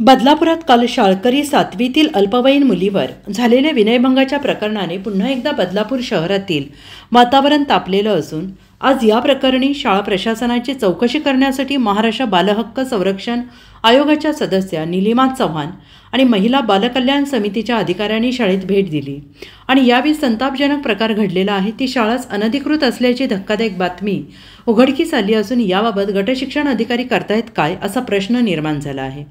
बदलापुरात काल शाळकरी 7वीतील अल्पवयीन मुलीवर झालेल्या विनयभंगाच्या प्रकरणाने पुन्हा एकदा बदलापूर शहरातील वातावरण तापलेलं असून आज या प्रकरणी शाळा प्रशासनाची चौकशी करण्यासाठी महाराष्ट्र बालहक्क संरक्षण आयोगाच्या सदस्या निलिमा चव्हाण आणि महिला बालकल्याण समितीच्या अधिकाऱ्यांनी शाळेत भेट दिली आणि यावेळी संतापजनक प्रकार घडलेला आहे। ती शाळाच अनधिकृत असल्याची धक्कादायक बातमी उघडकीस आली असून याबाबत गटशिक्षण अधिकारी करतायत काय असा प्रश्न निर्माण झाला आहे।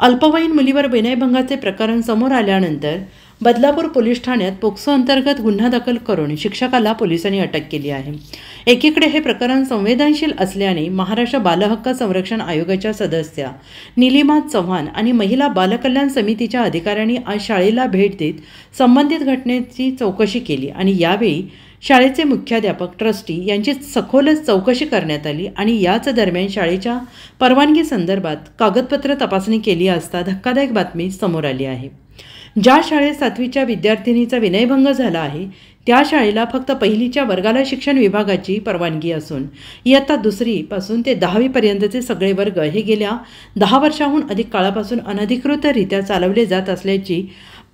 अल्पवयीन मुलीवर विनयभंगाचे प्रकरण समोर आल्यानंतर बदलापूर पोलीस ठाण्यात पोक्सो अंतर्गत गुन्हा दाखल करून शिक्षकाला पोलिसांनी अटक केली आहे। एकीकडे हे प्रकरण संवेदनशील असल्याने महाराष्ट्र बालहक्क संरक्षण आयोगाच्या सदस्या निलिमा चव्हाण आणि महिला बालकल्याण समितीच्या अधिकाऱ्यांनी आज शाळेला भेट देत संबंधित घटनेची चौकशी केली आणि यावेळी शाळेचे मुख्याध्यापक ट्रस्टी यांची सखोल चौकशी करण्यात आली आणि याच दरम्यान शाळेच्या परवानगी संदर्भात कागदपत्र तपासणी केली असता धक्कादायक बातमी समोर आली आहे। ज्या शाळेत 7वीच्या विद्यार्थिनीचा विनयभंग झाला आहे त्या शाळेला फक्त पहिलीच्या वर्गाला शिक्षण विभागाची परवानगी असून इयत्ता 2री पासून ते 10वी पर्यंतचे सगळे वर्ग हे गेल्या 10 वर्षांहून अधिक काळापासून अनधिकृतरित्या चालवले जात असल्याची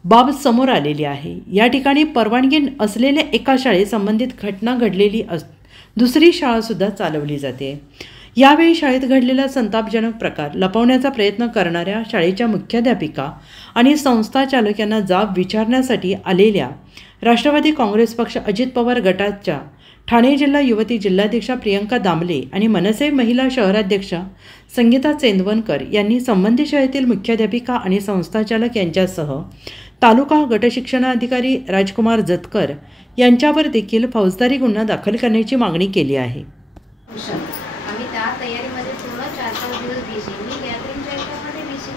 बाब समोर आलेली आहे। या ठिकाणी परवानगी असलेल्या एका शाळेत संबंधित घटना घडलेली दुसरी शाळासुद्धा चालवली जाते। यावेळी शाळेत घडलेला संतापजनक प्रकार लपवण्याचा प्रयत्न करणाऱ्या शाळेच्या मुख्याध्यापिका आणि संस्थाचालक यांना जाब विचारण्यासाठी आलेल्या राष्ट्रवादी काँग्रेस पक्ष अजित पवार गटाच्या ठाणे जिल्हा युवती जिल्हाध्यक्षा प्रियंका दामले आणि मनसे महिला शहराध्यक्षा संगीता चेंदवनकर यांनी संबंधित शाळेतील मुख्याध्यापिका आणि संस्थाचालक यांच्यासह तालुका गटशिक्षणाधिकारी राजकुमार जतकर यांच्यावर देखील फौजदारी गुन्हा दाखल करण्याची मागणी केली आहे। आम्ही त्या तयारीमध्ये पूर्ण 4-5 दिवस बिझी, मी गॅदरिंगच्या याच्यामध्ये बिझी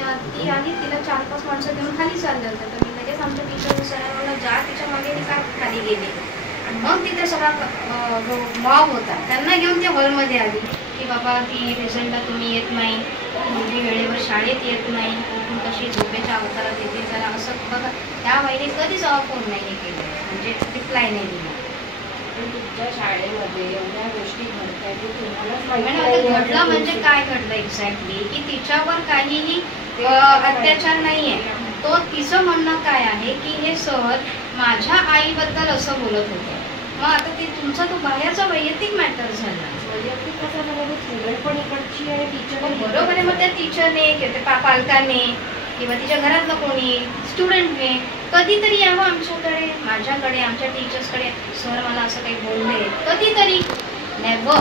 आणि ती आली, तिला 4-5 माणसं घेऊन खाली चालले होते तर मी लगेच आमच्या टीचर सरांना ज्या तिच्या मागे मी काय खाली गेले आणि मग तिथे सगळा जो मॉब होता त्यांना घेऊन त्या हॉलमध्ये आली की बाबा ती रिझल्टला तुम्ही येत नाही, मुलगी वेळेवर शाळेत येत नाही, कुठून कशी झोपेच्या अवतारात येते जरा असं बघा। त्या बाईने कधीच फोन नाही केले, म्हणजे रिप्लाय नाही दिला। तुमच्या शाळेमध्ये एवढ्या गोष्टी घडतात की तुम्हाला घडलं म्हणजे काय घडलं एक्झॅक्टली की तिच्यावर काहीही अत्याचार नाहीये। तो तिचं म्हणणं काय आहे की हे सर माझ्या आईबद्दल असं बोलत होते। मग आता ते तुमचा तो बाहेरचा वैयक्तिक मॅटर झाला, वैयक्तिक कसं झालं, स्टुडंट पण इकडची आहे, टीचर बरोबर आहे। मग त्या टीचरने किंवा पालकाने किंवा तिच्या घरातलं कोणी स्टुडंटने कधीतरी यावं आमच्याकडे, माझ्याकडे, आमच्या टीचर्सकडे, सर मला असं काही बोलले कधीतरी, नेव्हर।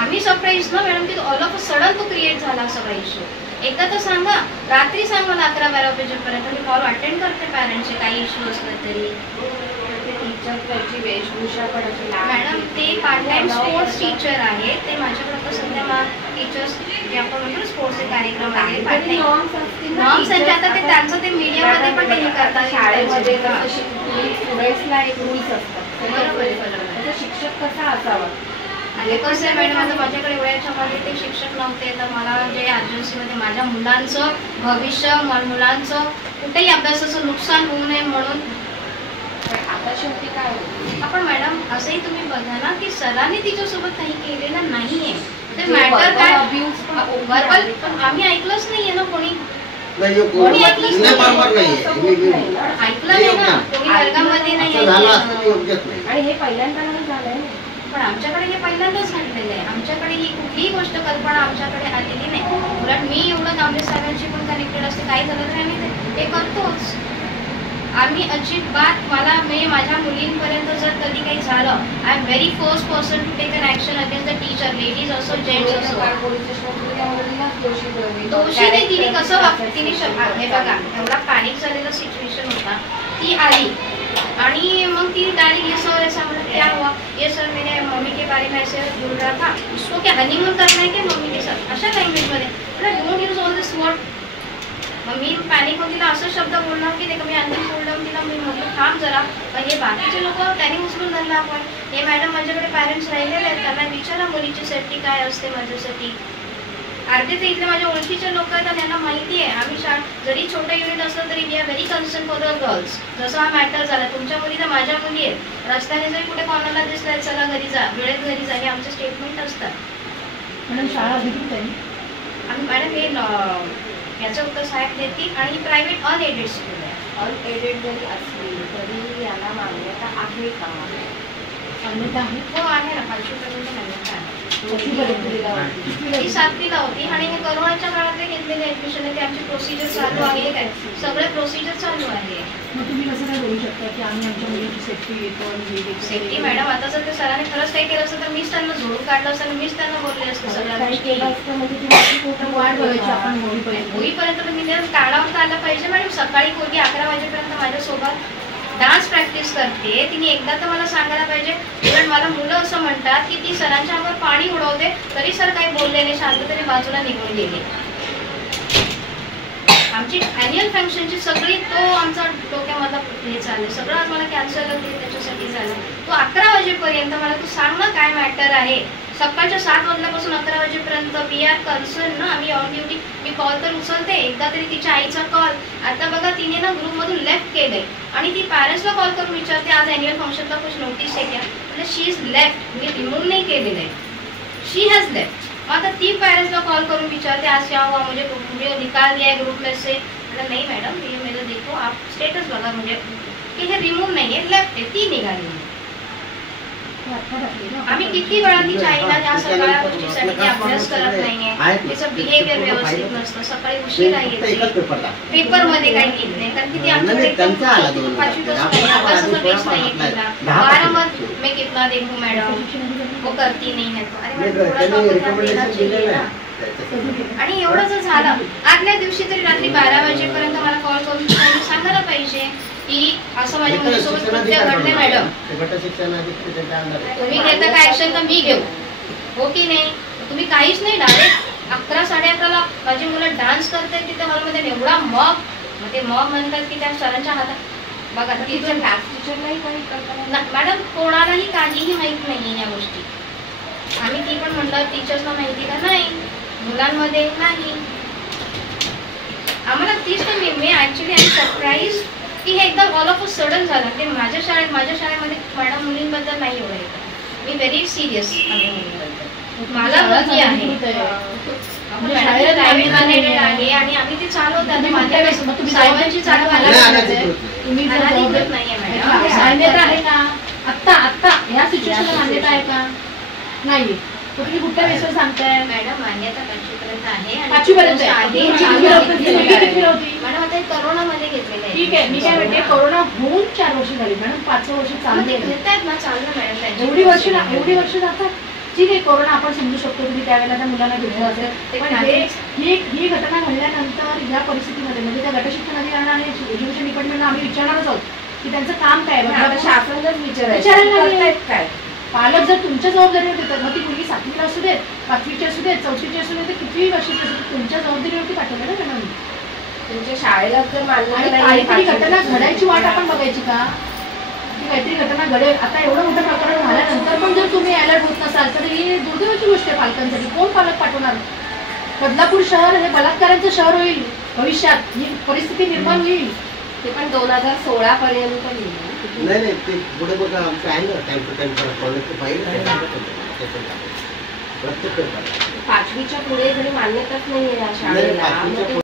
आम्ही सरप्राईज ना मॅडम की ऑल ऑफ अ सडन तो क्रिएट झाला सगळा इश्यू। एकदा तर सांगा, रात्री सांग मला 11-12 वाजेपर्यंत मी कॉल अटेंड करते पॅरेंट्सचे, काही इश्यू असलं तरी। टीचर त्याची वेशभूषा पण अशी मॅडम ते पार्ट टाइम स्पोर्ट्स टीचर आहे, ते माझ्याकडे सध्या टीचर्स जे आपण म्हणतो स्पोर्ट्सचे कार्यक्रम वगैरे पार्ट टाइम नॉर्म्स आहेत, आता ते त्यांचं ते मीडियामध्ये पण ते हे करतात शाळेमध्ये स्टुडंट्सला एक रूल्स असतात। बरोबर, शिक्षक कसा असावा आणि कसं आहे मॅडम, आता माझ्याकडे एवढ्याच्यामध्ये ते शिक्षक नव्हते तर मला जे एजन्सीमध्ये माझ्या मुलांचं भविष्य, मुलांचं कुठेही अभ्यासाचं नुकसान होऊ नये म्हणून आता शेवटी काय होतं आपण मॅडम असंही तुम्ही बघा ना की सरांनी तिच्यासोबत काही केलेलं नाहीये, ते मॅटर काय वर्बल पण आम्ही ऐकलंच नाहीये ना, कोणी ऐकलं नाही ना, कोणी वर्गामध्ये नाही आणि हे पहिल्यांदा नाही झालंय। पण आमच्याकडे हे पहिल्यांदाच घडलेलं आहे, आमच्याकडे ही कुठलीही गोष्ट कल्पना आमच्याकडे आलेली नाही। उलट मी एवढं दामले साहेबांशी पण कनेक्टेड असते, काही झालं तर आम्ही हे करतोच। आम्ही अजिबात मला माझ्या मुलींपर्यंत जर कधी काही झालं, I am very first person to take an action against the teacher, ladies असो जेंट्स असो। दोषी नाही, तिने कसं तिने हे बघा एवढा पॅनिक झालेला सिच्युएशन होता, ती आली आणि मग ती डायरेक्ट ये सर ऐसा बोला, क्या हुआ, ये सर मेरे मम्मी के बारे में ऐसे बोल रहा था, उसको क्या हनीमून करना है क्या मम्मी के साथ, अशा लँग्वेजमध्ये don't use all this word. मग मी पॅनिक होऊन तिला असं शब्द बोलणार की ते मी आणखी बोललं तिला, मी म्हटलं थांब जरा, पण हे बाकीचे लोक त्यांनी उचलून धरलं आपण, हे मॅडम माझ्याकडे पॅरेंट्स राहिलेले आहेत, त्यांना विचारा मुलीची सेफ्टी काय असते माझ्यासाठी। अर्धे ते इथले माझ्या ओळखीचे लोक आहेत आणि त्यांना माहिती आहे, आम्ही जरी छोटं युनिट असलं तरी we are very concern for the girls. जसं हा मॅटर झाला, तुमच्या मुली तर माझ्या मुली आहेत, रस्त्याने जरी कुठे कॉर्नरला दिसलाय चला घरी जा, वेळेत घरी जा, हे आमचे स्टेटमेंट असतात। म्हणून शाळा अधिकृत आहे आणि मॅडम हे याचं उत्तर साहेब देतील. आणि प्रायव्हेट अनएडेड स्कूल आहे. अनएडेड जरी असली तरी याला मान्यता आहे का? मान्यता आहे? हो आहे ना, 5वीपर्यंत मान्यता आहे. ती 7वीला होती आणि हे कोरोनाच्या काळात घेतलेले ऍडमिशन आहे. ते आमची प्रोसिजर चालू आहे, काय सगळे प्रोसिजर चालू आहे. मग तुम्ही कसं काय बोलू शकता की आम्ही आमच्या मुलीची सेफ्टी घेतो? सेफ्टी मॅडम, आता जर ते सरांनी खरंच काही केलं असतं तर मीच त्यांना झोडून काढलं असतं आणि मीच त्यांना बोलले असते सगळ्या गोष्टी. वाट बघायची आपण होईपर्यंत पण निदान काढावता आलं पाहिजे. मॅडम सकाळी पोरगी 11 वाजेपर्यंत माझ्यासोबत डान्स प्रॅक्टिस करते. तिने एकदा तर मला सांगायला पाहिजे. कारण मला मुलं असं म्हणतात की ती सरांच्या अंगावर पाणी उडवते, तरी सर काही बोलले नाही, शांततेने बाजूला निघून गेले. आमची अॅन्युअल फंक्शनची सगळी तो आमचा डोक्यामधला हे चाललं, सगळं आज मला कॅन्सल त्याच्यासाठी झालं. तो 11 वाजेपर्यंत मला तू सांग ना काय मॅटर आहे. सकाळच्या 7 वाजल्यापासून 11 वाजेपर्यंत वी आर कन्सर्न ना, आम्ही ऑन ड्युटी. मी कॉल तर उचलते, एकदा तरी तिच्या आईचा कॉल. आता बघा तिने ना ग्रुपमधून लेफ्ट केलंय आणि ती पॅरेंट्सला कॉल करून विचारते आज अॅन्युअल फंक्शनला कुछ नोटीस आहे क्या, म्हणजे शी इज लेफ्ट. मी रिमूव्ह नाही केलेलं आहे, शी हॅज लेफ्ट. मग आता ती पॅरेंट्सला कॉल करून विचारते आज क्या हुआ, मुझे निकाल दिया है ग्रुप में से. नहीं मॅडम ये मेरा देखो आप स्टेटस बघा, म्हणजे की हे रिमूव्ह नाही आहे, लेफ्ट आहे, ती निघाली. आम्ही किती वेळा तिच्या आईला या सगळ्या गोष्टीसाठी अभ्यास करत नाहीये, तिचं बिहेवियर व्यवस्थित नसतं, सकाळी उशिरा येते, पेपरमध्ये काही लिहित नाही, कारण की ती आमच्याकडे 5वीपासून बेस नाहीये केला. वारंवार मैं कितना देखू मॅडम, वो करती नाही है. आणि एवढं जर झालं, आदल्या दिवशी तरी रात्री 12 वाजेपर्यंत मला कॉल करून सांगायला पाहिजे की असं माझ्या मुलीसोबत कृत्य घडले. मॅडम तुम्ही घेता काय ऍक्शन तर मी घेऊ, हो की नाही? तुम्ही काहीच नाही. डायरेक्ट 11 साडे11ला माझी मुलं डान्स करते तिथे हॉलमध्ये, एवढा मॉब. मग ते मॉब म्हणतात की त्या सरांच्या हातात बघा तिचं टीचरलाही काही कल्पना. मॅडम कोणालाही काहीही माहित नाहीये या गोष्टी. आम्ही ती पण म्हटलं टीचर्सना माहिती का, नाही मुलांमध्ये नाही. आम्हाला तीच तर मी ऍक्च्युली आय सरप्राईज की हे एकदम ऑल ऑफ अ सडन झालं. ते माझ्या शाळेमध्ये मॅडम मुलींबद्दल नाही एवढं येतं. मी व्हेरी सिरियस आहे मुलींबद्दल. मला मुलगी आहे, प्रायव्हेट अनएडेड आहे आणि आम्ही ते चालवतात. साहेबांची चालू तुम्ही नाहीये मॅडम. मान्यता आहे का आत्ता या सिच्युएशनला? मान्यता आहे का? नाही. तुम्ही कुठल्या बेसवर सांगताय? मॅडम मान्यता 5वीपर्यंत आहे. 5वीपर्यंत मॅडम आता कोरोनामध्ये घेतलेलं आहे. ठीक आहे, मी काय म्हणते कोरोना होऊन 4 वर्ष झाली मॅडम, 5वं वर्ष चालू घेतात ना, चालू मॅडम. एवढी वर्ष जातात. ठीक आहे, कोरोना आपण समजू शकतो, तुम्ही त्यावेळेला त्या मुलांना घेतलं असेल, पण ही घटना घडल्यानंतर या परिस्थितीमध्ये म्हणजे त्या गटशिक्षण अधिकारी आणि एज्युकेशन डिपार्टमेंटला आम्ही विचारणारच आहोत की त्यांचं काम काय. शासन जर विचारायला काय पालक जर तुमच्या जबाबदारीवर देतात, मग ती मुलगी 7वीला असू देत, 5वीची असू देत, 4थीची असू देत, कितीही वर्षाची असू देत, तुमच्या जबाबदारीवरती पाठवलं ना मॅडम. तुमच्या शाळेला जर मान्यता काहीतरी घटना घडायची वाट आपण बघायची का, की काहीतरी घटना घडेल. आता एवढं मोठं प्रकरण झाल्यानंतर पण जर तुम्ही अलर्ट होत नसाल तर ही दुर्दैवाची गोष्ट आहे पालकांसाठी. कोण पालक पाठवणार? बदलापूर शहर हे बलात्कारांचं शहर होईल भविष्यात, ही परिस्थिती निर्माण होईल. ते पण 2016 पर्यंत नाही ते पुढे बघा आमचं आहे ना कॉलेजचं पाहिजे प्रत्येक 5वीच्या पुढे जरी मान्यताच नाही आहे या शाळेला.